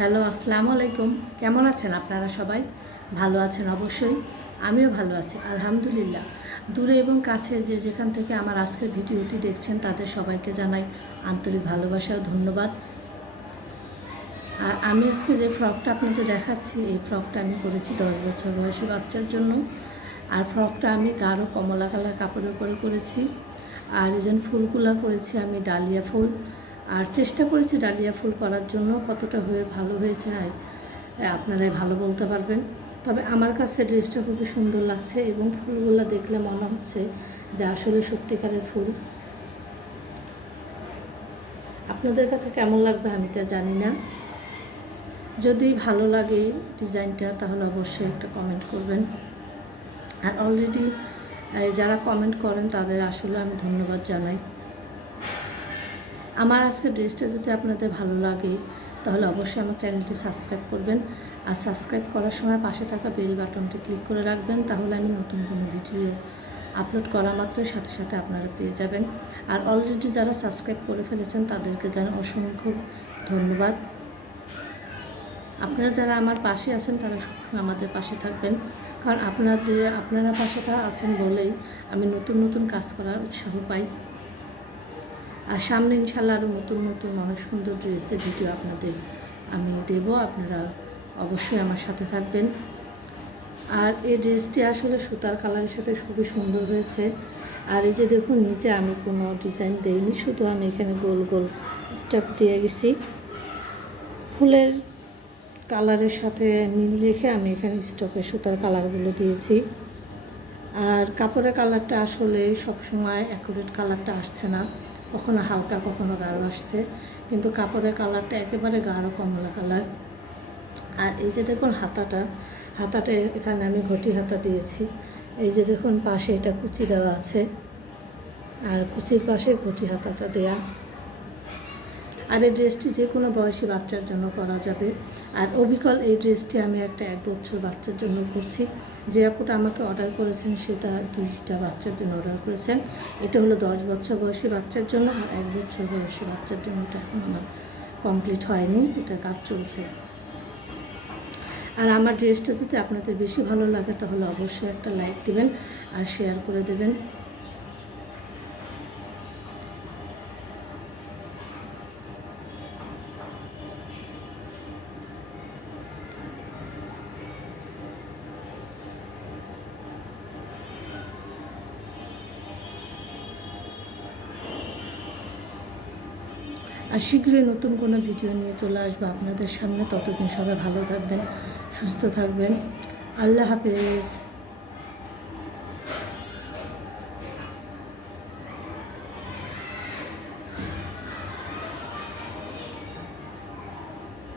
Hello, আসসালামু আলাইকুম। কেমন আছেন আপনারা সবাই? ভালো আছেন অবশ্যই। আমিও ভালো আছি আলহামদুলিল্লাহ। দূরে এবং কাছে যে যেখান থেকে আমার আজকের ভিডিওটি দেখছেন তাদের সবাইকে জানাই আন্তরিক ভালোবাসা ও ধন্যবাদ। আর আমি আজকে যে ফ্রকটা আপনাদের দেখাচ্ছি, এই ফ্রকটা আমি করেছি 10 বছর বয়সী বাচ্চার জন্য। আর ফ্রকটা আমি গাঢ় কমলা কালার কাপড়ের উপরে করেছি। আর এই জন্য ফুলগুলো করেছি আমি ডালিয়া ফুল। আর চেষ্টা করেছি ডালিয়া ফুল করার জন্য, কতটা ভালো হয়েছে আপনারাই ভালো বলতে পারবেন। তবে আমার কাছে ড্রেসটা খুবই সুন্দর লাগছে এবং ফুলগুলো দেখলে মনে হচ্ছে যে আসলে সত্যিকারের ফুল। আপনাদের কাছে কেমন লাগবে আমি তা জানি না। যদি ভালো লাগে ডিজাইনটা তাহলে অবশ্যই একটা কমেন্ট করবেন। আর অলরেডি যারা কমেন্ট করেন তাদের আসলে আমি ধন্যবাদ জানাই। আমার আজকে ড্রেসটা যদি আপনাদের ভালো লাগে তাহলে অবশ্যই আমার চ্যানেলটি সাবস্ক্রাইব করবেন। আর সাবস্ক্রাইব করার সময় পাশে থাকা বেল বাটনটি ক্লিক করে রাখবেন, তাহলে আমি নতুন কোনো ভিডিও আপলোড করা মাত্রই সাথে সাথে আপনারা পেয়ে যাবেন। আর অলরেডি যারা সাবস্ক্রাইব করে ফেলেছেন তাদেরকে জানাই অসংখ্য ধন্যবাদ। আপনারা যারা আমার পাশে আছেন তারা সবসময় আমাদের পাশে থাকবেন, কারণ আপনারা পাশে আছেন বলেই আমি নতুন নতুন কাজ করার উৎসাহ পাই। আর সামনে ইনশাল্লাহ আরও নতুন নতুন অনেক সুন্দর ড্রেসের ভিডিও আপনাদের আমি দেব, আপনারা অবশ্যই আমার সাথে থাকবেন। আর এই ড্রেসটি আসলে সুতার কালারের সাথে খুবই সুন্দর হয়েছে। আর এই যে দেখুন, নিচে আমি কোনো ডিজাইন দেইনি, শুধু আমি এখানে গোল গোল স্টেপ দিয়ে গেছি। ফুলের কালারের সাথে মিল রেখে আমি এখানে স্টপে সুতার কালারগুলো দিয়েছি। আর কাপড়ের কালারটা আসলে সবসময় অ্যাকুরেট কালারটা আসছে না, কখনো হালকা কখনো গাঢ় আসছে, কিন্তু কাপড়ের কালারটা একেবারে গাঢ় কমলা কালার। আর এই যে দেখুন হাতাটা এখানে আমি ঘটি হাতা দিয়েছি। এই যে দেখুন পাশে এটা কুচি দেওয়া আছে, আর কুচির পাশে ঘটি হাতাটা দেয়া। আর এই ড্রেসটি যে কোনো বয়সী বাচ্চার জন্য করা যাবে। আর অবিকল এই ড্রেসটি আমি একটা 1 বছর বাচ্চার জন্য করছি। যে আপুটা আমাকে অর্ডার করেছেন সেটা 2টা বাচ্চার জন্য অর্ডার করেছেন। এটা হলো 10 বছর বয়সী বাচ্চার জন্য, আর 1 বছর বয়সী বাচ্চার জন্য এটা এখন আমার কমপ্লিট হয়নি, এটা কাজ চলছে। আর আমার ড্রেসটা যদি আপনাদের বেশি ভালো লাগে তাহলে অবশ্যই একটা লাইক দিবেন আর শেয়ার করে দেবেন। আর শীঘ্রই নতুন কোনো ভিডিও নিয়ে চলে আসবো আপনাদের সামনে। ততদিন সবাই ভালো থাকবেন, সুস্থ থাকবেন। আল্লাহ হাফেজ।